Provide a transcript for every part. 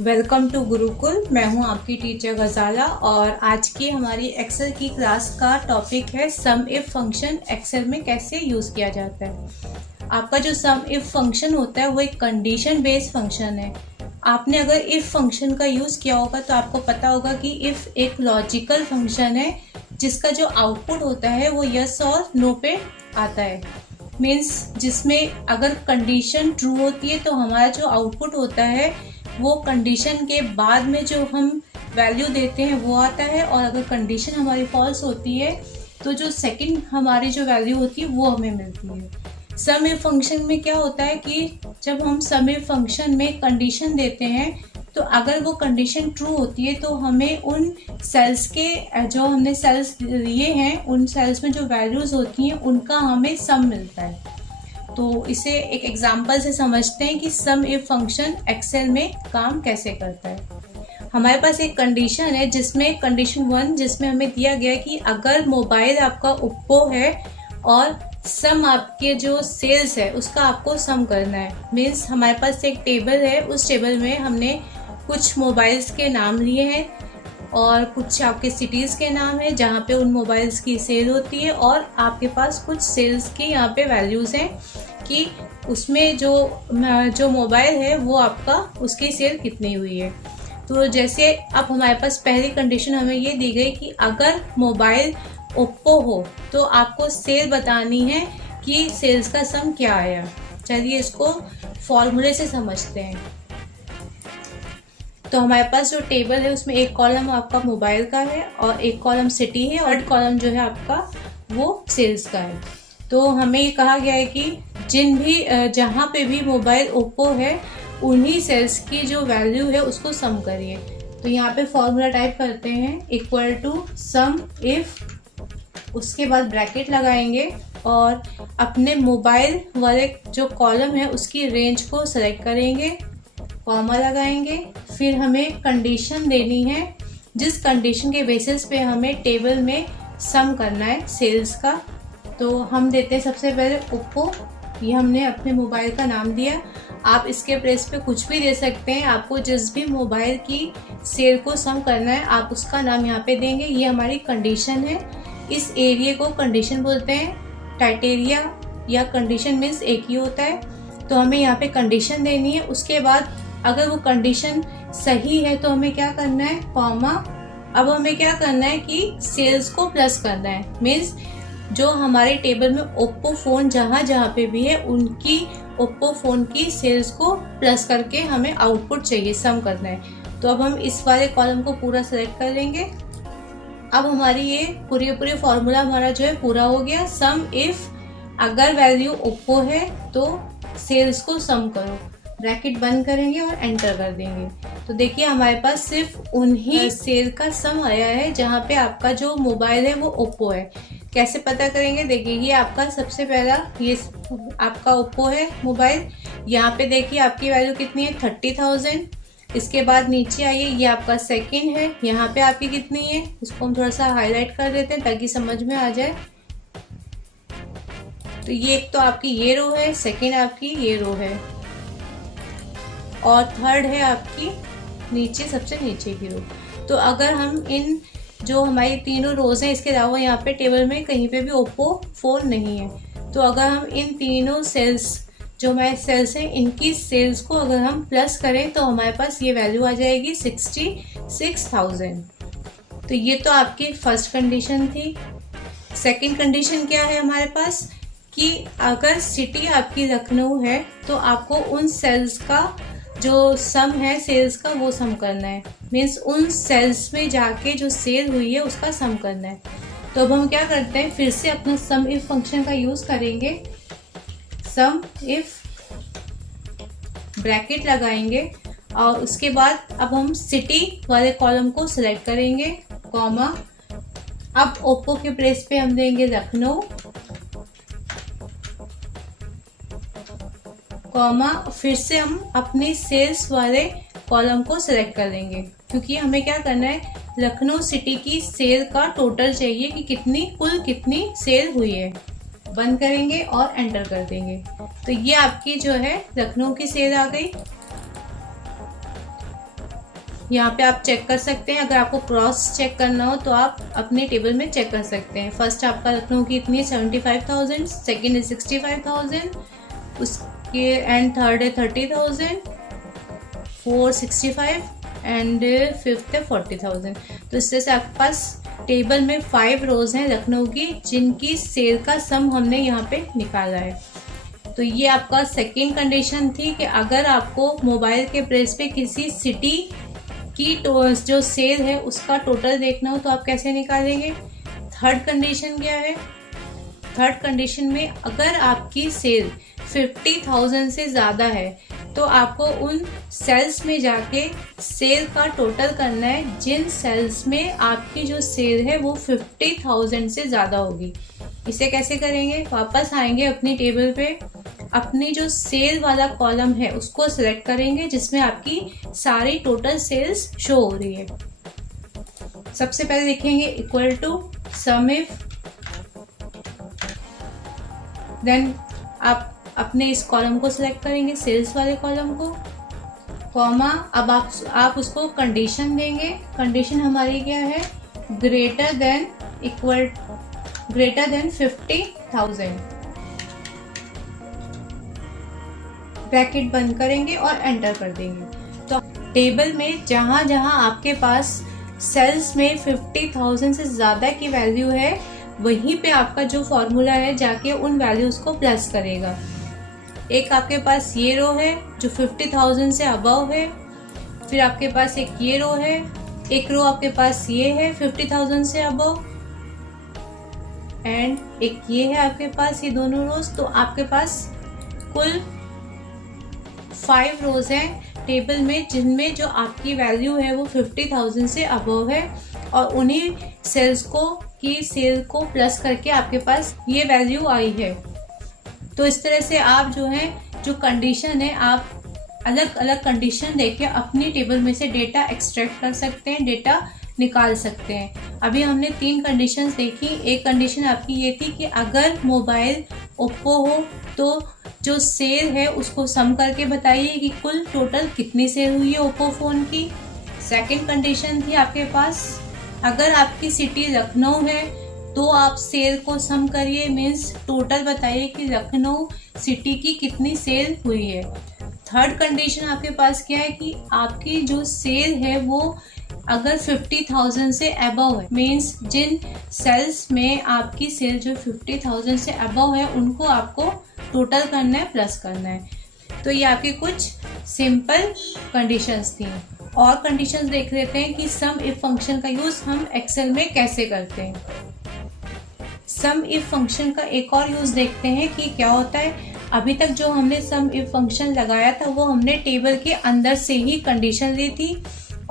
Welcome to Gurukul. मैं हूं आपकी टीचर गजाला और आज की हमारी एक्सेल की क्लास का टॉपिक है सम इफ फंक्शन एक्सेल में कैसे यूज़ किया जाता है। आपका जो सम इफ फंक्शन होता है वो एक कंडीशन बेस्ड फंक्शन है। आपने अगर इफ फंक्शन का यूज़ किया होगा तो आपको पता होगा कि इफ एक लॉजिकल फंक्शन है जिसका जो आउटपुट होता है वो यस और नो पे आता है। मीन्स जिसमें अगर कंडीशन ट्रू होती है तो हमारा जो आउटपुट होता है वो कंडीशन के बाद में जो हम वैल्यू देते हैं वो आता है, और अगर कंडीशन हमारी फॉल्स होती है तो जो सेकंड हमारी जो वैल्यू होती है वो हमें मिलती है। सम इफ फंक्शन में क्या होता है कि जब हम सम इफ फंक्शन में कंडीशन देते हैं तो अगर वो कंडीशन ट्रू होती है तो हमें उन सेल्स के जो हमने सेल्स लिए हैं उन सेल्स में जो वैल्यूज़ होती हैं उनका हमें सम मिलता है। तो इसे एक एग्जांपल से समझते हैं कि सम इफ फंक्शन एक्सेल में काम कैसे करता है। हमारे पास एक कंडीशन है जिसमें कंडीशन 1 जिसमें हमें दिया गया है कि अगर मोबाइल आपका ओप्पो है और सम आपके जो सेल्स है उसका आपको सम करना है। मीन्स हमारे पास एक टेबल है, उस टेबल में हमने कुछ मोबाइल्स के नाम लिए हैं और कुछ आपके सिटीज़ के नाम है जहाँ पे उन मोबाइल्स की सेल होती है, और आपके पास कुछ सेल्स की यहाँ पे वैल्यूज़ हैं कि उसमें जो मोबाइल है वो आपका उसकी सेल कितनी हुई है। तो जैसे अब हमारे पास पहली कंडीशन हमें ये दी गई कि अगर मोबाइल ओप्पो हो तो आपको सेल बतानी है कि सेल्स का सम क्या आया। चलिए इसको फॉर्मूले से समझते हैं। तो हमारे पास जो टेबल है उसमें एक कॉलम आपका मोबाइल का है और एक कॉलम सिटी है और कॉलम जो है आपका वो सेल्स का है। तो हमें ये कहा गया है कि जहाँ पे भी मोबाइल ओप्पो है उन्हीं सेल्स की जो वैल्यू है उसको सम करिए। तो यहाँ पे फॉर्मूला टाइप करते हैं इक्वल टू सम इफ, उसके बाद ब्रैकेट लगाएंगे और अपने मोबाइल वाले जो कॉलम है उसकी रेंज को सेलेक्ट करेंगे, कॉमा लगाएंगे, फिर हमें कंडीशन देनी है जिस कंडीशन के बेसिस पे हमें टेबल में सम करना है सेल्स का। तो हम देते हैं सबसे पहले ओप्पो, ये हमने अपने मोबाइल का नाम दिया। आप इसके प्लेस पे कुछ भी दे सकते हैं, आपको जिस भी मोबाइल की सेल को सम करना है आप उसका नाम यहाँ पे देंगे। ये हमारी कंडीशन है। इस एरिया को कंडीशन बोलते हैं। क्राइटेरिया या कंडीशन मीन्स एक ही होता है। तो हमें यहाँ पे कंडीशन देनी है, उसके बाद अगर वो कंडीशन सही है तो हमें क्या करना है, कॉमा। अब हमें क्या करना है कि सेल्स को प्लस करना है। मीन्स जो हमारे टेबल में ओप्पो फ़ोन जहाँ जहाँ पे भी है उनकी ओप्पो फ़ोन की सेल्स को प्लस करके हमें आउटपुट चाहिए, सम करना है। तो अब हम इस वाले कॉलम को पूरा सेलेक्ट कर लेंगे। अब हमारी ये पूरे फॉर्मूला हमारा जो है पूरा हो गया। सम इफ अगर वैल्यू ओप्पो है तो सेल्स को सम करो, ब्रैकेट बंद करेंगे और एंटर कर देंगे। तो देखिए हमारे पास सिर्फ उन्हीं सेल का सम आया है जहाँ पे आपका जो मोबाइल है वो ओप्पो है। कैसे पता करेंगे, देखिए ये आपका सबसे पहला ये आपका ओप्पो है मोबाइल। यहाँ पे देखिए आपकी वैल्यू कितनी है, 30,000। इसके बाद नीचे आइए, ये आपका सेकंड है, यहाँ पे आपकी कितनी है, इसको हम थोड़ा सा हाईलाइट कर देते हैं ताकि समझ में आ जाए। तो ये एक तो आपकी ये रो है, सेकंड आपकी ये रो है और थर्ड है आपकी नीचे सबसे नीचे की रो। तो अगर हम इन जो हमारी तीनों रोज हैं इसके अलावा यहाँ पे टेबल में कहीं पे भी ओप्पो फ़ोन नहीं है, तो अगर हम इन तीनों सेल्स जो हमारे सेल्स हैं इनकी सेल्स को अगर हम प्लस करें तो हमारे पास ये वैल्यू आ जाएगी 66,000। तो ये तो आपकी फर्स्ट कंडीशन थी। सेकंड कंडीशन क्या है हमारे पास कि अगर सिटी आपकी लखनऊ है तो आपको उन सेल्स का जो सम है सेल्स का वो सम करना है। मीन्स उन सेल्स में जाके जो सेल हुई है उसका सम करना है। तो अब हम क्या करते हैं, फिर से अपना सम इफ फंक्शन का यूज करेंगे। सम इफ ब्रैकेट लगाएंगे और उसके बाद अब हम सिटी वाले कॉलम को सिलेक्ट करेंगे, कॉमा। अब ओप्पो के प्लेस पे हम देंगे लखनऊ, कॉमा। फिर से हम अपने सेल्स वाले कॉलम को सिलेक्ट कर लेंगे क्योंकि हमें क्या करना है, लखनऊ सिटी की सेल का टोटल चाहिए कि कितनी सेल हुई है। बंद करेंगे और एंटर कर देंगे। तो ये आपकी जो है लखनऊ की सेल आ गई। यहाँ पे आप चेक कर सकते हैं, अगर आपको क्रॉस चेक करना हो तो आप अपने टेबल में चेक कर सकते हैं। फर्स्ट आपका लखनऊ की इतनी 75,000, सेकेंड है 65,000, उसके एंड थर्ड है 30,000, 465 एंड फिफ्थ है 40,000। तो इस तरह से आपके पास टेबल में 5 रोज हैं लखनऊ की, जिनकी सेल का सम हमने यहाँ पे निकाला है। तो ये आपका सेकेंड कंडीशन थी कि अगर आपको मोबाइल के प्रेस पे किसी सिटी की जो सेल है उसका टोटल देखना हो तो आप कैसे निकालेंगे। थर्ड कंडीशन क्या है, थर्ड कंडीशन में अगर आपकी सेल 50,000 से ज़्यादा है तो आपको उन सेल्स में जाके सेल का टोटल करना है जिन सेल्स में आपकी जो सेल है वो 50,000 से ज़्यादा होगी। इसे कैसे करेंगे, वापस आएंगे अपनी टेबल पे, अपनी जो सेल वाला कॉलम है उसको सिलेक्ट करेंगे जिसमें आपकी सारी टोटल सेल्स शो हो रही है। सबसे पहले लिखेंगे equal to sum if, then आप अपने इस कॉलम को सिलेक्ट करेंगे, सेल्स वाले कॉलम को, कॉमा, अब आप उसको कंडीशन देंगे। कंडीशन हमारी क्या है, ग्रेटर देन 50,000, ब्रैकेट बंद करेंगे और एंटर कर देंगे। तो टेबल में जहां जहां आपके पास सेल्स में 50,000 से ज्यादा की वैल्यू है वहीं पे आपका जो फॉर्मूला है जाके उन वैल्यूज को प्लस करेगा। एक आपके पास ये रो है जो 50,000 से अबव है, फिर आपके पास एक ये रो है, एक रो आपके पास ये है 50,000 से अबव, एंड एक ये है आपके पास, ये दोनों रोज। तो आपके पास कुल 5 रोज हैं टेबल में जिनमें जो आपकी वैल्यू है वो 50,000 से अबव है, और उन्हीं सेल्स की सेल को प्लस करके आपके पास ये वैल्यू आई है। तो इस तरह से आप जो कंडीशन है आप अलग अलग कंडीशन देके अपनी टेबल में से डेटा एक्सट्रैक्ट कर सकते हैं, डेटा निकाल सकते हैं। अभी हमने 3 कंडीशंस देखी। एक कंडीशन आपकी ये थी कि अगर मोबाइल ओप्पो हो तो जो सेल है उसको सम करके बताइए कि कुल टोटल कितनी सेल हुई है ओप्पो फोन की। सेकंड कंडीशन थी आपके पास, अगर आपकी सिटी लखनऊ है तो आप सेल को सम करिए, मीन्स टोटल बताइए कि लखनऊ सिटी की कितनी सेल हुई है। थर्ड कंडीशन आपके पास क्या है कि आपकी जो सेल है वो अगर 50,000 से अबव है, मीन्स जिन सेल्स में आपकी सेल जो 50,000 से अबव है उनको आपको टोटल करना है, प्लस करना है। तो ये आपकी कुछ सिंपल कंडीशंस थी। और कंडीशंस देख लेते हैं कि सम इफ फंक्शन का यूज हम एक्सेल में कैसे करते हैं। सम इफ फंक्शन का एक और यूज देखते हैं कि क्या होता है। अभी तक जो हमने सम इफ फंक्शन लगाया था वो हमने टेबल के अंदर से ही कंडीशन ली थी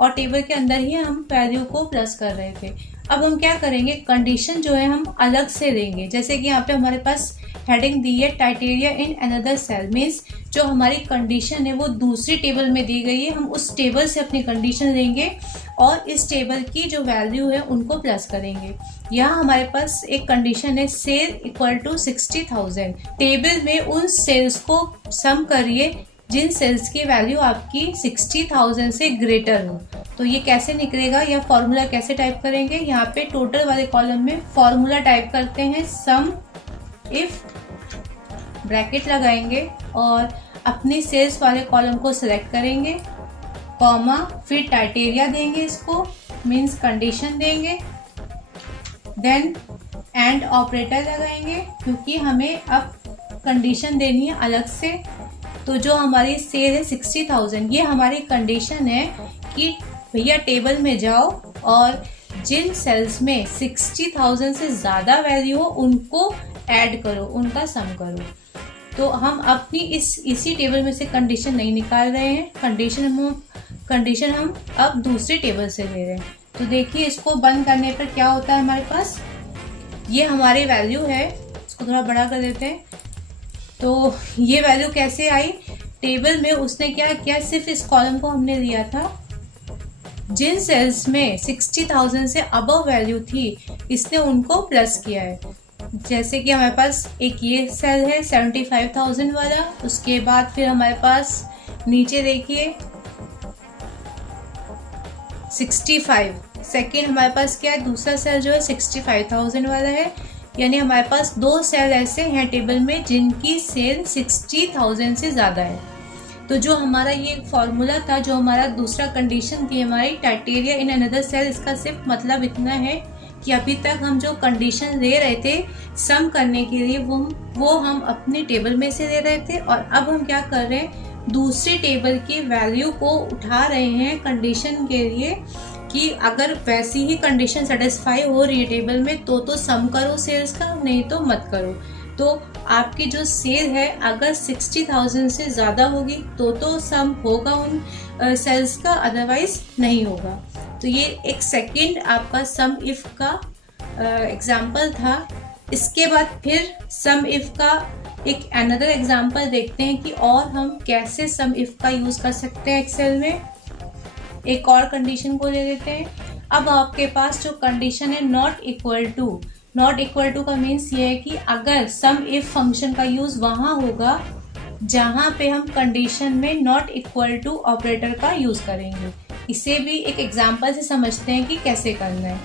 और टेबल के अंदर ही हम वैल्यू को प्लस कर रहे थे। अब हम क्या करेंगे, कंडीशन जो है हम अलग से लेंगे। जैसे कि यहाँ पे हमारे पास हेडिंग दी है criteria in another cell, means जो हमारी कंडीशन है वो दूसरी टेबल में दी गई है, हम उस टेबल से अपनी कंडीशन लेंगे और इस टेबल की जो वैल्यू है उनको प्लस करेंगे। यहाँ हमारे पास एक कंडीशन है सेल इक्वल टू 60,000। टेबल में उन सेल्स को सम करिए जिन सेल्स की वैल्यू आपकी 60,000 से ग्रेटर हो। तो ये कैसे निकलेगा या फॉर्मूला कैसे टाइप करेंगे, यहाँ पे टोटल वाले कॉलम में फॉर्मूला टाइप करते हैं सम इफ, ब्रैकेट लगाएंगे और अपनी सेल्स वाले कॉलम को सिलेक्ट करेंगे, कॉमा, फिर क्राइटेरिया देंगे, इसको मीन्स कंडीशन देंगे, देन एंड ऑपरेटर लगाएंगे क्योंकि हमें अब कंडीशन देनी है अलग से। तो जो हमारी सेल है 60,000, ये हमारी कंडीशन है कि भैया टेबल में जाओ और जिन सेल्स में 60,000 से ज्यादा वैल्यू हो उनको ऐड करो, उनका सम करो। तो हम अपनी इसी टेबल में से कंडीशन नहीं निकाल रहे हैं, कंडीशन हम अब दूसरी टेबल से ले रहे हैं। तो देखिए इसको बंद करने पर क्या होता है, हमारे पास ये हमारी वैल्यू है, इसको थोड़ा बड़ा कर देते हैं। तो ये वैल्यू कैसे आई, टेबल में उसने क्या किया, सिर्फ इस कॉलम को हमने लिया था जिन सेल्स में 60,000 से अबव वैल्यू थी इसने उनको प्लस किया है। जैसे कि हमारे पास एक ये सेल है 75,000 वाला, उसके बाद फिर हमारे पास नीचे देखिए 65, सेकेंड हमारे पास क्या है, दूसरा सेल जो है 65,000 वाला है। यानी हमारे पास दो सेल ऐसे हैं टेबल में जिनकी सेल 60,000 से ज़्यादा है। तो जो हमारा ये फॉर्मूला था, जो हमारा दूसरा कंडीशन थी हमारी टाइटेरिया इन अनदर सेल, इसका सिर्फ मतलब इतना है कि अभी तक हम जो कंडीशन ले रहे थे सम करने के लिए वो हम अपने टेबल में से ले रहे थे, और अब हम क्या कर रहे हैं, दूसरे टेबल की वैल्यू को उठा रहे हैं कंडीशन के लिए कि अगर वैसी ही कंडीशन सेटिस्फाई हो रही है टेबल में तो सम करो सेल्स का, नहीं तो मत करो। तो आपकी जो सेल है अगर 60,000 से ज़्यादा होगी तो सम होगा उन सेल्स का, अदरवाइज नहीं होगा। तो ये एक सेकंड आपका सम इफ का एग्जाम्पल था। इसके बाद फिर सम इफ का एक अनदर एग्जाम्पल देखते हैं कि और हम कैसे सम इफ का यूज कर सकते हैं एक्सेल में। एक और कंडीशन को ले लेते हैं। अब आपके पास जो कंडीशन है नॉट इक्वल टू का मीन्स ये है कि अगर सम इफ फंक्शन का यूज वहां होगा जहां पे हम कंडीशन में नॉट इक्वल टू ऑपरेटर का यूज करेंगे। इसे भी एक एग्जाम्पल से समझते हैं कि कैसे करना है।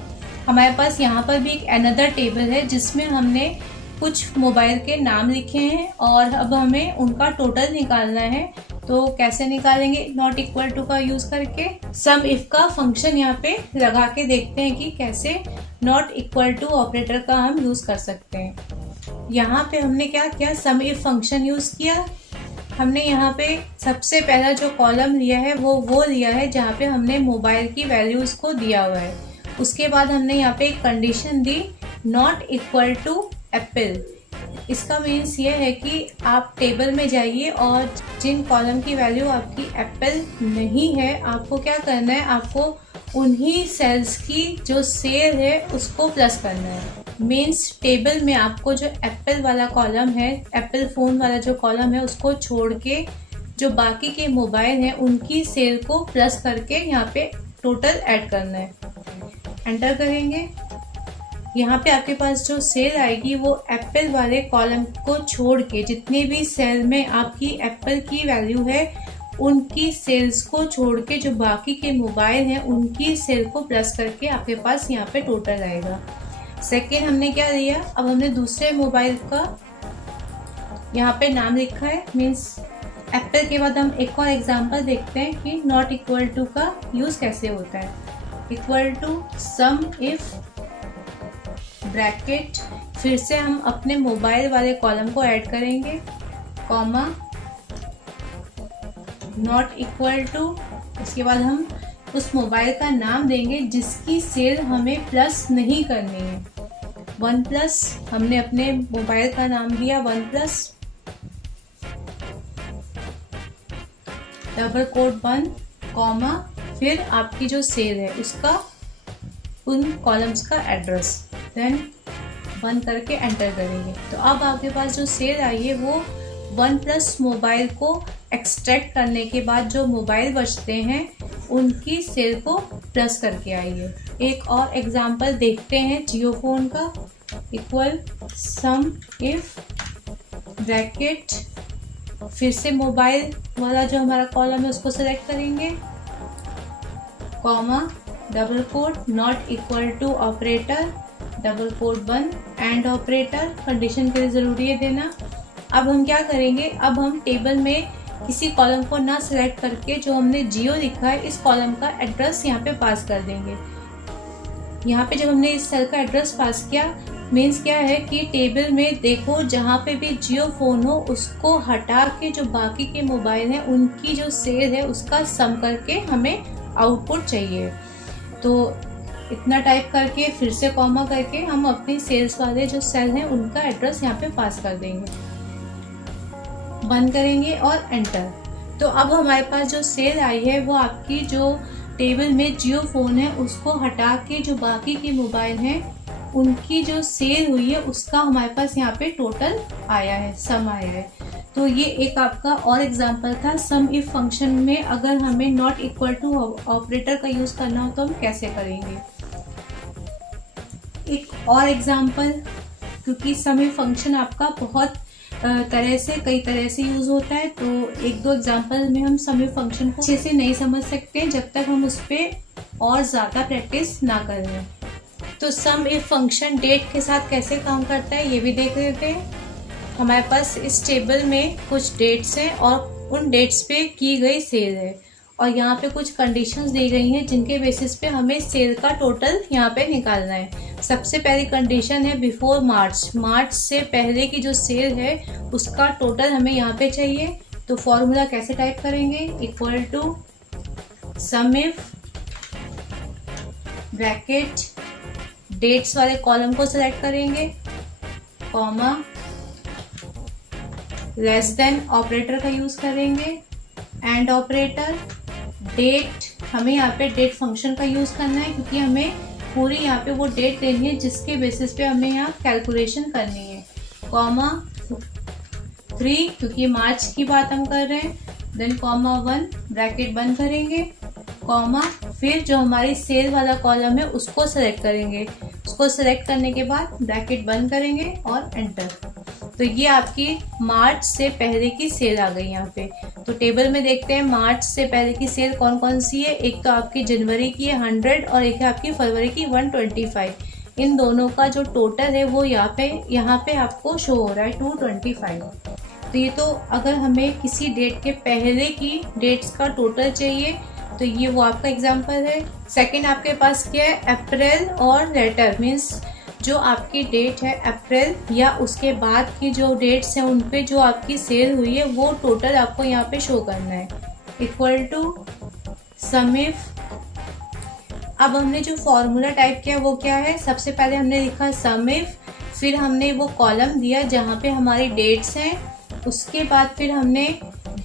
हमारे पास यहाँ पर भी एक अनदर टेबल है जिसमें हमने कुछ मोबाइल के नाम लिखे हैं और अब हमें उनका टोटल निकालना है। तो कैसे निकालेंगे, नॉट इक्वल टू का यूज करके सम इफ का फंक्शन यहाँ पे लगा के देखते हैं कि कैसे नॉट इक्वल टू ऑपरेटर का हम यूज कर सकते हैं। यहाँ पे हमने क्या किया, सम इफ फंक्शन यूज किया। हमने यहाँ पे सबसे पहला जो कॉलम लिया है वो लिया है जहाँ पे हमने मोबाइल की वैल्यूज को दिया हुआ है। उसके बाद हमने यहाँ पे एक कंडीशन दी नॉट इक्वल टू एप्पल। इसका मीन्स ये है कि आप टेबल में जाइए और जिन कॉलम की वैल्यू आपकी एप्पल नहीं है आपको क्या करना है, आपको उन्हीं सेल्स की जो सेल है उसको प्लस करना है। मीन्स टेबल में आपको जो एप्पल वाला कॉलम है, एप्पल फोन वाला जो कॉलम है उसको छोड़ के जो बाकी के मोबाइल हैं उनकी सेल को प्लस करके यहाँ पे टोटल ऐड करना है। एंटर करेंगे। यहाँ पे आपके पास जो सेल आएगी वो एप्पल वाले कॉलम को छोड़ के जितने भी सेल में आपकी एप्पल की वैल्यू है उनकी सेल्स को छोड़ के जो बाकी के मोबाइल हैं उनकी सेल को प्लस करके आपके पास यहाँ पे टोटल आएगा। सेकेंड हमने क्या लिया, अब हमने दूसरे मोबाइल का यहाँ पे नाम लिखा है। मीन्स एप्पल के बाद हम एक और एग्जांपल देखते हैं कि नॉट इक्वल टू का यूज कैसे होता है। Equal to sum if bracket, फिर से हम अपने मोबाइल वाले कॉलम को ऐड करेंगे, कॉमा नॉट इक्वल टू, उसके बाद हम उस मोबाइल का नाम देंगे जिसकी सेल हमें प्लस नहीं करनी है। वन प्लस, हमने अपने मोबाइल का नाम दिया वन प्लस, डबल कोट बंद, कॉमा, फिर आपकी जो सेल है उसका उन कॉलम्स का एड्रेस, देन बंद करके एंटर करेंगे। तो अब आपके पास जो सेल आई है वो वन प्लस मोबाइल को एक्सट्रैक्ट करने के बाद जो मोबाइल बचते हैं उनकी सेल को प्लस करके आई है। एक और एग्जांपल देखते हैं जियो फोन का। इक्वल सम इफ ब्रैकेट, फिर से मोबाइल वाला जो हमारा कॉलम है उसको सेलेक्ट करेंगे, comma, double quote, not equal to operator, double quote बंद, एंड ऑपरेटर, कंडीशन के लिए जरूरी है देना। अब हम क्या करेंगे, अब हम टेबल में किसी कॉलम को ना सिलेक्ट करके जो हमने जियो लिखा है इस कॉलम का एड्रेस यहाँ पे पास कर देंगे। यहाँ पे जब हमने इस सेल का एड्रेस पास किया मीन्स क्या है कि टेबल में देखो जहाँ पे भी जियो फोन हो उसको हटा के जो बाकी के मोबाइल हैं उनकी जो सेल है उसका सम करके हमें आउटपुट चाहिए। तो इतना टाइप करके फिर से कॉमा करके हम अपनी सेल्स वाले जो सेल हैं उनका एड्रेस यहाँ पे पास कर देंगे, बंद करेंगे और एंटर। तो अब हमारे पास जो सेल आई है वो आपकी जो टेबल में जियो फोन है उसको हटा के जो बाकी के मोबाइल हैं उनकी जो सेल हुई है उसका हमारे पास यहाँ पे टोटल आया है, सम आया है। तो ये एक आपका और एग्जांपल था सम इफ फंक्शन में अगर हमें नॉट इक्वल टू ऑपरेटर का यूज करना हो तो हम कैसे करेंगे। एक और एग्जांपल, क्योंकि सम इफ फंक्शन आपका बहुत कई तरह से यूज होता है, तो एक दो एग्जांपल में हम सम इफ फंक्शन को अच्छे से नहीं समझ सकते जब तक हम उस पर और ज्यादा प्रैक्टिस ना कर लें। तो सम इफ फंक्शन डेट के साथ कैसे काम करता है ये भी देख लेते हैं। हमारे पास इस टेबल में कुछ डेट्स हैं और उन डेट्स पे की गई सेल है और यहाँ पे कुछ कंडीशंस दी गई हैं जिनके बेसिस पे हमें सेल का टोटल यहाँ पे निकालना है। सबसे पहली कंडीशन है बिफोर मार्च, मार्च से पहले की जो सेल है उसका टोटल हमें यहाँ पे चाहिए। तो फॉर्मूला कैसे टाइप करेंगे, equal to sum if bracket dates वाले कॉलम को सिलेक्ट करेंगे, कॉमा लेस देन ऑपरेटर का यूज करेंगे, एंड ऑपरेटर, डेट, हमें यहाँ पे डेट फंक्शन का यूज करना है क्योंकि हमें पूरी यहाँ पे वो डेट देनी है जिसके बेसिस पे हमें यहाँ कैलकुलेशन करनी है, कॉमा 3 क्योंकि मार्च की बात हम कर रहे हैं, देन कॉमा 1 ब्रैकेट बंद करेंगे, कॉमा फिर जो हमारी सेल वाला कॉलम है उसको सेलेक्ट करेंगे, उसको सेलेक्ट करने के बाद ब्रैकेट बंद करेंगे और एंटर। तो ये आपकी मार्च से पहले की सेल आ गई यहाँ पे। तो टेबल में देखते हैं मार्च से पहले की सेल कौन कौन सी है। एक तो आपकी जनवरी की है 100 और एक है आपकी फरवरी की 125। इन दोनों का जो टोटल है वो यहाँ पे आपको शो हो रहा है 225। तो ये तो अगर हमें किसी डेट के पहले की डेट्स का टोटल चाहिए तो ये वो आपका एग्जाम्पल है। सेकेंड आपके पास क्या है, अप्रैल और लेटर, मीन्स जो आपकी डेट है अप्रैल या उसके बाद की जो डेट्स हैं उन पे जो आपकी सेल हुई है वो टोटल आपको यहाँ पे शो करना है, इक्वल टू सम इफ। अब हमने जो फॉर्मूला टाइप किया वो क्या है, सबसे पहले हमने लिखा सम इफ, फिर हमने वो कॉलम दिया जहाँ पे हमारी डेट्स हैं, उसके बाद फिर हमने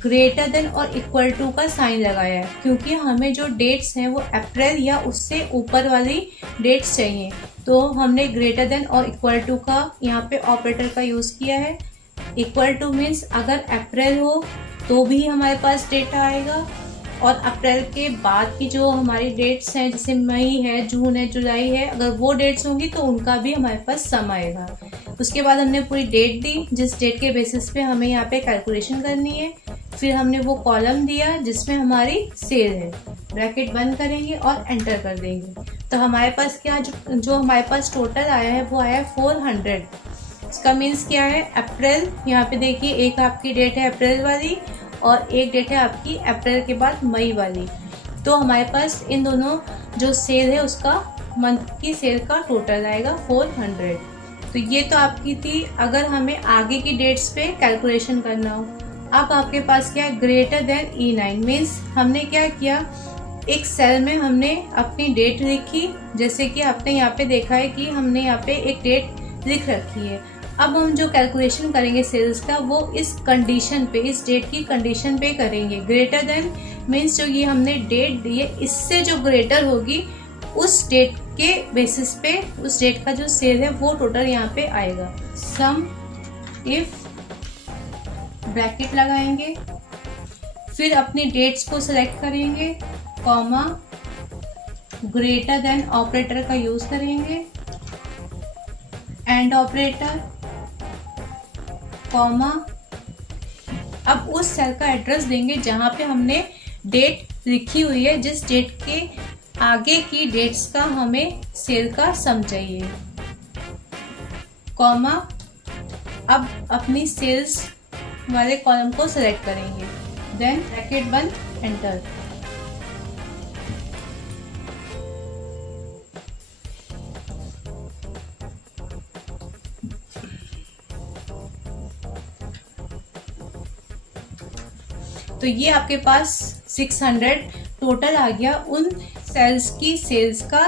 ग्रेटर देन और इक्वल टू का साइन लगाया है क्योंकि हमें जो डेट्स हैं वो अप्रैल या उससे ऊपर वाली डेट्स चाहिए। तो हमने ग्रेटर देन और इक्वल टू का यहाँ पे ऑपरेटर का यूज किया है। इक्वल टू मीन्स अगर अप्रैल हो तो भी हमारे पास डेटा आएगा और अप्रैल के बाद की जो हमारी डेट्स हैं जैसे मई है, जून है, जुलाई है, अगर वो डेट्स होंगी तो उनका भी हमारे पास सम आएगा। उसके बाद हमने पूरी डेट दी जिस डेट के बेसिस पे हमें यहाँ पे कैलकुलेशन करनी है, फिर हमने वो कॉलम दिया जिसमें हमारी सेल है, ब्रैकेट बंद करेंगे और एंटर कर देंगे। तो हमारे पास क्या जो हमारे पास टोटल आया है वो आया है 400। इसका मीन्स क्या है, अप्रैल, यहाँ पे देखिए एक आपकी डेट है अप्रैल वाली और एक डेट है आपकी अप्रैल के बाद मई वाली। तो हमारे पास इन दोनों जो सेल है उसका मंथ की सेल का टोटल आएगा 400। तो ये तो आपकी थी अगर हमें आगे की डेट्स पे कैलकुलेशन करना हो। अब आपके पास क्या है, ग्रेटर देन E9 मीन्स हमने क्या किया, एक सेल में हमने अपनी डेट लिखी, जैसे कि आपने यहाँ पे देखा है कि हमने यहाँ पे एक डेट लिख रखी है। अब हम जो कैलकुलेशन करेंगे सेल्स का वो इस कंडीशन पे, इस डेट की कंडीशन पे करेंगे। ग्रेटर देन मीन्स जो ये हमने डेट दी है इससे जो ग्रेटर होगी उस डेट के बेसिस पे उस डेट का जो सेल है वो टोटल यहाँ पे आएगा। सम इफ ब्रैकेट लगाएंगे, फिर अपनी डेट्स को सिलेक्ट करेंगे, कॉमा ग्रेटर देन ऑपरेटर का यूज करेंगे, एंड ऑपरेटर, कॉमा अब उस सेल का एड्रेस देंगे जहां पे हमने डेट लिखी हुई है, जिस डेट के आगे की डेट्स का हमें सेल का सम चाहिए, कॉमा अब अपनी सेल्स वाले कॉलम को सिलेक्ट करेंगे, देन ब्रैकेट बंद, एंटर। तो ये आपके पास 600 टोटल आ गया उन सेल्स की सेल्स का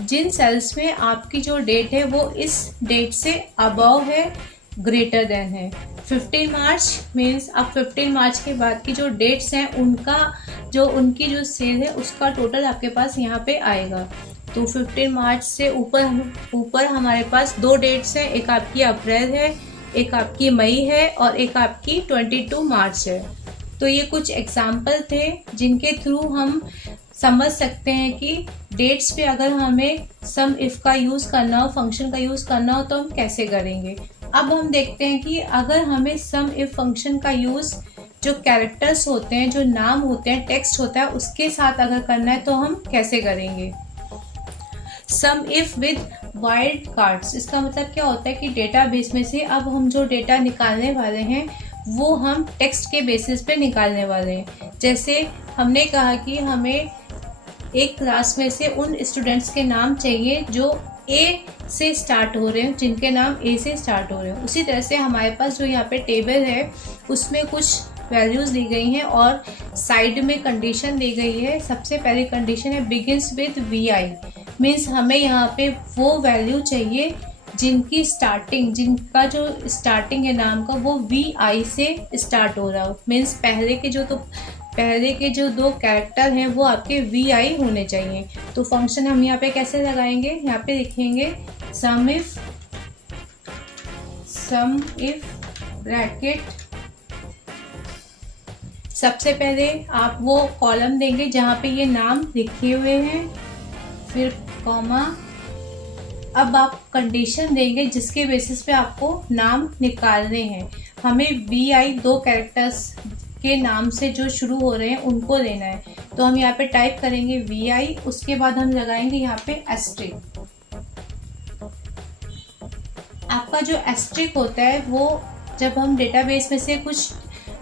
जिन सेल्स में आपकी जो डेट है वो इस डेट से अबव है, ग्रेटर देन है। 15 मार्च मीन्स अब 15 मार्च के बाद की जो डेट्स हैं उनकी जो सेल है उसका टोटल आपके पास यहाँ पे आएगा। तो 15 मार्च से ऊपर हमारे पास 2 डेट्स हैं, एक आपकी अप्रैल है, एक आपकी मई है और एक आपकी 22 मार्च है। तो ये कुछ एग्जाम्पल थे जिनके थ्रू हम समझ सकते हैं कि डेट्स पे अगर हमें सम इफ का यूज करना हो, फंक्शन का यूज करना हो, तो हम कैसे करेंगे। अब हम देखते हैं कि अगर हमें सम इफ फंक्शन का यूज जो कैरेक्टर्स होते हैं, जो नाम होते हैं, टेक्स्ट होता है, उसके साथ अगर करना है तो हम कैसे करेंगे। सम इफ विद वाइल्ड कार्ड्स, इसका मतलब क्या होता है कि डेटाबेस में से अब हम जो डेटा निकालने वाले हैं वो हम टेक्स्ट के बेसिस पे निकालने वाले हैं। जैसे हमने कहा कि हमें एक क्लास में से उन स्टूडेंट्स के नाम चाहिए जो ए से स्टार्ट हो रहे हैं, जिनके नाम ए से स्टार्ट हो रहे हैं। उसी तरह से हमारे पास जो यहाँ पे टेबल है उसमें कुछ वैल्यूज दी गई हैं और साइड में कंडीशन दी गई है। सबसे पहली कंडीशन है begins with V I, means हमें यहाँ पे वो वैल्यू चाहिए जिनकी स्टार्टिंग, जिनका जो स्टार्टिंग है नाम का वो वी आई से स्टार्ट हो रहा हो। मीन्स पहले के जो 2 कैरेक्टर हैं वो आपके वी आई होने चाहिए। तो फंक्शन हम यहाँ पे कैसे लगाएंगे, यहाँ पे लिखेंगे सम इफ ब्रैकेट, सबसे पहले आप वो कॉलम देंगे जहाँ पे ये नाम लिखे हुए हैं, फिर कॉमा, अब आप कंडीशन देंगे जिसके बेसिस पे आपको नाम निकालने हैं। हमें वी आई 2 कैरेक्टर्स के नाम से जो शुरू हो रहे हैं उनको लेना है। तो हम यहाँ पे टाइप करेंगे वी आई, उसके बाद हम लगाएंगे यहाँ पे एस्ट्रिक। आपका जो एस्ट्रिक होता है वो जब हम डेटाबेस में से कुछ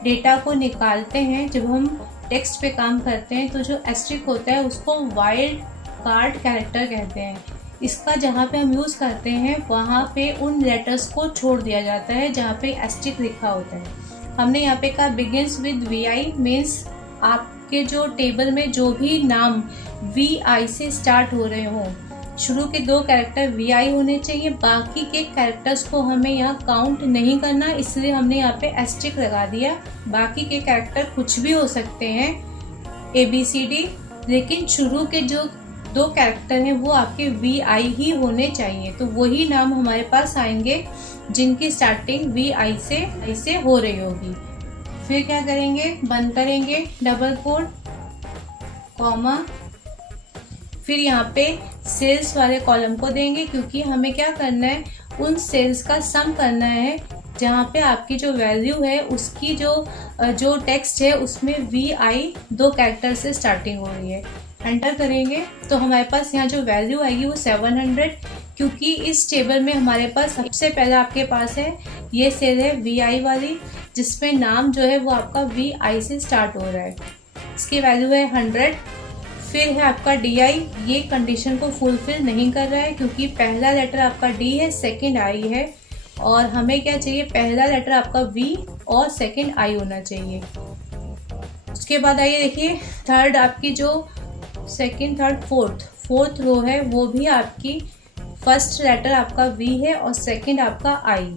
डेटा को निकालते हैं, जब हम टेक्स्ट पे काम करते हैं, तो जो एस्ट्रिक होता है उसको वाइल्ड कार्ड कैरेक्टर कहते हैं। इसका जहाँ पे हम यूज़ करते हैं वहाँ पे उन लेटर्स को छोड़ दिया जाता है जहाँ पे एस्ट्रिक लिखा होता है। हमने यहाँ पे कहा begins with V I, means आपके जो टेबल में जो भी नाम वी आई से स्टार्ट हो रहे हों, शुरू के 2 कैरेक्टर वी आई होने चाहिए। बाकी के कैरेक्टर्स को हमें यहाँ काउंट नहीं करना, इसलिए हमने यहाँ पे एस्ट्रिक लगा दिया। बाकी के कैरेक्टर कुछ भी हो सकते हैं ABCD, लेकिन शुरू के जो 2 कैरेक्टर हैं वो आपके वी आई ही होने चाहिए। तो वही नाम हमारे पास आएंगे जिनकी स्टार्टिंग वी आई से हो रही होगी। फिर क्या करेंगे, बंद करेंगे डबल कोट, कॉमा, फिर यहाँ पे सेल्स वाले कॉलम को देंगे, क्योंकि हमें क्या करना है, उन सेल्स का सम करना है जहाँ पे आपकी जो वैल्यू है उसकी जो टेक्स्ट है उसमें वी आई 2 कैरेक्टर से स्टार्टिंग हो रही है। एंटर करेंगे तो हमारे पास यहाँ जो वैल्यू आएगी वो 700, क्योंकि इस टेबल में हमारे पास सबसे पहले आपके पास है ये सेल है वी आई वाली, जिसमें नाम जो है वो आपका वी आई से स्टार्ट हो रहा है। इसकी वैल्यू है 100। फिर है आपका डी आई, ये कंडीशन को फुलफिल नहीं कर रहा है क्योंकि पहला लेटर आपका डी है, सेकंड आई है, और हमें क्या चाहिए, पहला लेटर आपका वी और सेकंड आई होना चाहिए। उसके बाद आइए देखिए थर्ड, आपकी जो सेकंड, थर्ड, फोर्थ रो है वो भी आपकी फर्स्ट लेटर आपका वी है और सेकंड आपका आई।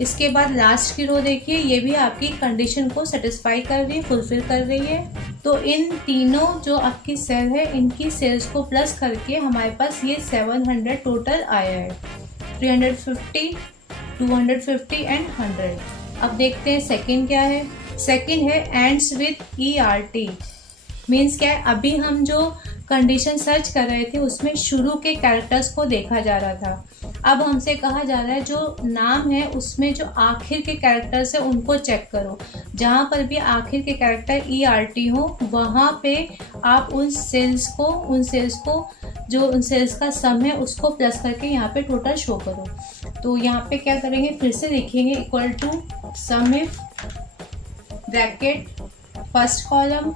इसके बाद लास्ट की रो देखिए, ये भी आपकी कंडीशन को सेटिस्फाई कर रही है, फुलफिल कर रही है। तो इन तीनों जो आपकी सेल है इनकी सेल्स को प्लस करके हमारे पास ये 700 टोटल आया है, 350, 250 एंड 100। अब देखते हैं सेकंड क्या है। सेकंड है एंड्स विद ERT, मीन्स क्या है, अभी हम जो कंडीशन सर्च कर रहे थे उसमें शुरू के कैरेक्टर्स को देखा जा रहा था। अब हमसे कहा जा रहा है जो नाम है उसमें जो आखिर के कैरेक्टर्स है उनको चेक करो। जहाँ पर भी आखिर के कैरेक्टर ERT हो वहाँ पे आप उन सेल्स को जो उन सेल्स का सम है उसको प्लस करके यहाँ पे टोटल शो करो। तो यहाँ पे क्या करेंगे, फिर से लिखेंगे equal to sum if bracket first column.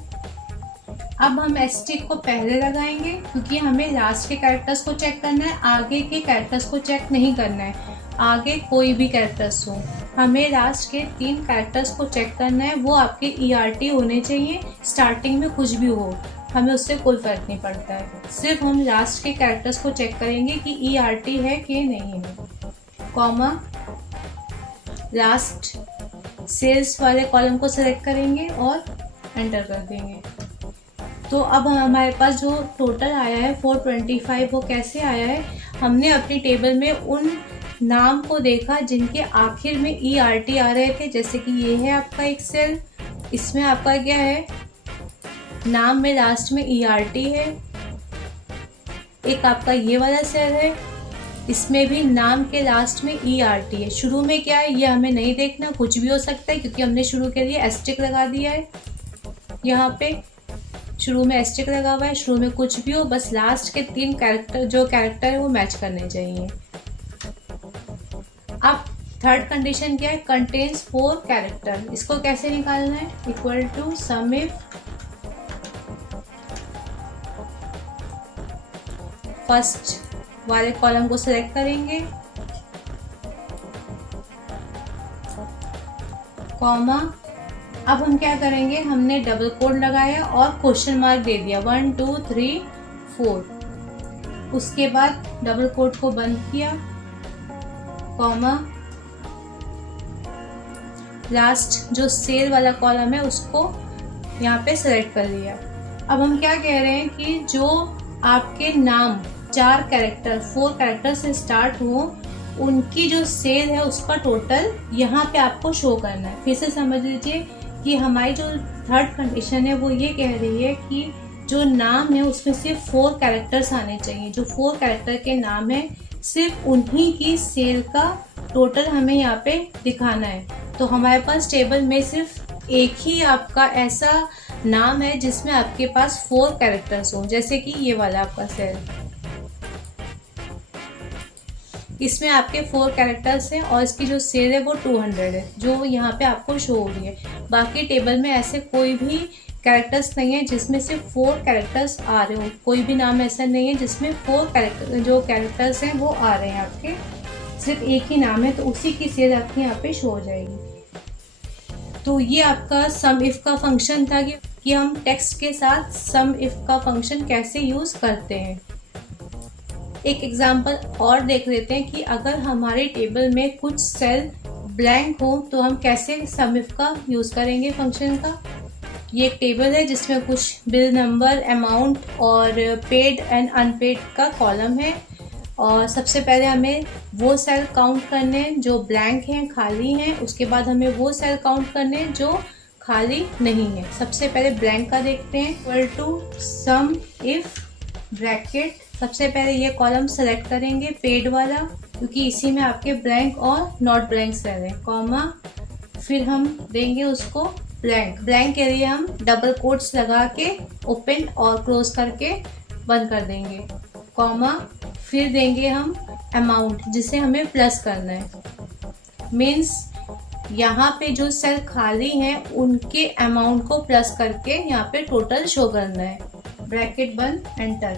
अब हम एस्ट्रिक को पहले लगाएंगे क्योंकि हमें लास्ट के कैरेक्टर्स को चेक करना है, आगे के कैरेक्टर्स को चेक नहीं करना है। आगे कोई भी कैरेक्टर्स हो, हमें लास्ट के 3 कैरेक्टर्स को चेक करना है, वो आपके ERT होने चाहिए। स्टार्टिंग में कुछ भी हो हमें उससे कोई फर्क नहीं पड़ता है, सिर्फ हम लास्ट के कैरेक्टर्स को चेक करेंगे कि ERT है कि नहीं है। कॉमा, लास्ट सेल्स वाले कॉलम को सेलेक्ट करेंगे और एंटर कर देंगे। तो अब हमारे पास जो टोटल आया है 425, वो कैसे आया है? हमने अपनी टेबल में उन नाम को देखा जिनके आखिर में ERT आ रहे थे। जैसे कि ये है आपका एक सेल, इसमें आपका क्या है, नाम में लास्ट में ERT है। एक आपका ये वाला सेल है, इसमें भी नाम के लास्ट में ERT है। शुरू में क्या है ये हमें नहीं देखना, कुछ भी हो सकता है, क्योंकि हमने शुरू के लिए एस्टेरिस्क लगा दिया है। यहाँ पे शुरू में एस्टेरिस्क लगा हुआ है, शुरू में कुछ भी हो, बस लास्ट के 3 कैरेक्टर जो कैरेक्टर है वो मैच करने चाहिए। अब थर्ड कंडीशन क्या है? Contains 4 character. इसको कैसे निकालना है? Equal to sum if first वाले कॉलम को सिलेक्ट करेंगे, कॉमा, अब हम क्या करेंगे, हमने डबल कोड लगाया और क्वेश्चन मार्क दे दिया 1 2 3 4। उसके बाद डबल कोड को बंद किया, कॉमा, लास्ट जो सेल वाला कॉलम है उसको यहाँ पे सेलेक्ट कर लिया। अब हम क्या कह रहे हैं कि जो आपके नाम 4 कैरेक्टर 4 कैरेक्टर से स्टार्ट हो, उनकी जो सेल है उसका टोटल यहाँ पे आपको शो करना है। फिर से समझ लीजिए कि हमारी जो थर्ड कंडीशन है वो ये कह रही है कि जो नाम है उसमें सिर्फ 4 कैरेक्टर्स आने चाहिए। जो 4 कैरेक्टर के नाम है सिर्फ उन्हीं की सेल का टोटल हमें यहाँ पे दिखाना है। तो हमारे पास टेबल में सिर्फ एक ही आपका ऐसा नाम है जिसमें आपके पास 4 कैरेक्टर्स हो। जैसे कि ये वाला आपका सेल, इसमें आपके 4 कैरेक्टर्स हैं और इसकी जो सेल है वो 200 है, जो यहाँ पे आपको शो हो रही है। बाकी टेबल में ऐसे कोई भी कैरेक्टर्स नहीं है जिसमें सिर्फ 4 कैरेक्टर्स आ रहे हो। कोई भी नाम ऐसा नहीं है जिसमें 4 कैरेक्टर जो कैरेक्टर्स हैं वो आ रहे हैं आपके, सिर्फ एक ही नाम है, तो उसी की सेल आपकी यहाँ पे शो हो जाएगी। तो ये आपका सम इफ का फंक्शन था कि हम टेक्स्ट के साथ सम इफ का फंक्शन कैसे यूज करते हैं। एक एग्जाम्पल और देख लेते हैं कि अगर हमारे टेबल में कुछ सेल ब्लैंक हो तो हम कैसे सम इफ का यूज करेंगे फंक्शन का। ये एक टेबल है जिसमें कुछ बिल नंबर, अमाउंट और पेड एंड अनपेड का कॉलम है। और सबसे पहले हमें वो सेल काउंट करने जो ब्लैंक हैं, खाली हैं। उसके बाद हमें वो सेल काउंट करने जो खाली नहीं है। सबसे पहले ब्लैंक का देखते हैं, equal to sum if bracket, सबसे पहले ये कॉलम सेलेक्ट करेंगे पेड वाला, क्योंकि इसी में आपके ब्लैंक और नॉट ब्लैंक सेल है, कॉमा, फिर हम देंगे उसको ब्लैंक। ब्लैंक के लिए हम डबल कोट्स लगा के ओपन और क्लोज करके बंद कर देंगे, कॉमा, फिर देंगे हम अमाउंट जिसे हमें प्लस करना है। मीन्स यहाँ पे जो सेल खाली हैं उनके अमाउंट को प्लस करके यहाँ पे टोटल शो करना है। ब्रैकेट बंद, एंटर।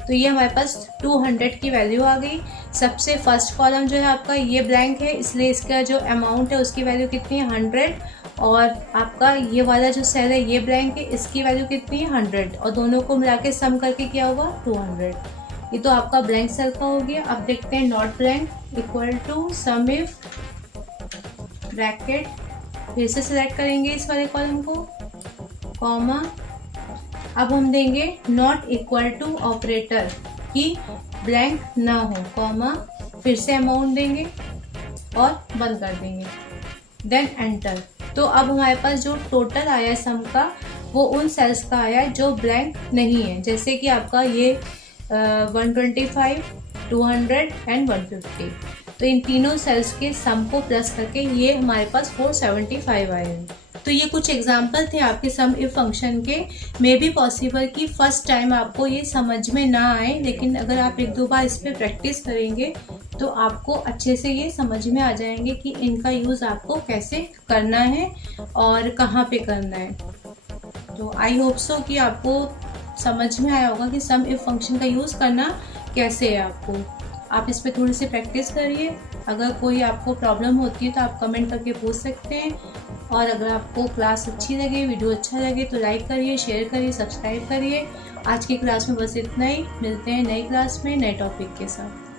तो ये हमारे पास 200 की वैल्यू आ गई। सबसे फर्स्ट कॉलम जो है आपका ये ब्लैंक है, इसलिए इसका जो अमाउंट है उसकी वैल्यू कितनी है 100। और आपका ये वाला जो सेल है ये ब्लैंक है, इसकी वैल्यू कितनी है 100, और दोनों को मिला के सम करके क्या होगा 200। ये तो आपका ब्लैंक सेल का हो गया। अब देखते हैं not blank, equal to sum if bracket, फिर से सिलेक्ट करेंगे इस वाले कॉलम को, कॉमा, अब हम देंगे नॉट इक्वल टू ऑपरेटर कि ब्लैंक ना हो, कॉमा, फिर से अमाउंट देंगे और बंद कर देंगे, देन एंटर। तो अब हमारे पास जो टोटल आया है सम का वो उन सेल्स का आया है जो ब्लैंक नहीं है। जैसे कि आपका ये 125, 200 एंड 150। तो इन तीनों सेल्स के सम को प्लस करके ये हमारे पास 475 आए हैं। तो ये कुछ एग्जाम्पल थे आपके सम इफ फंक्शन के। मे बी पॉसिबल कि फर्स्ट टाइम आपको ये समझ में ना आए, लेकिन अगर आप 1-2 बार इस पर प्रैक्टिस करेंगे तो आपको अच्छे से ये समझ में आ जाएंगे कि इनका यूज़ आपको कैसे करना है और कहाँ पे करना है। तो आई होप सो कि आपको समझ में आया होगा कि सम इफ फंक्शन का यूज़ करना कैसे है। आप इस पर थोड़ी सी प्रैक्टिस करिए। अगर कोई आपको प्रॉब्लम होती है तो आप कमेंट करके पूछ सकते हैं। और अगर आपको क्लास अच्छी लगे, वीडियो अच्छा लगे तो लाइक करिए, शेयर करिए, सब्सक्राइब करिए। आज की क्लास में बस इतना ही। मिलते हैं नई क्लास में नए टॉपिक के साथ।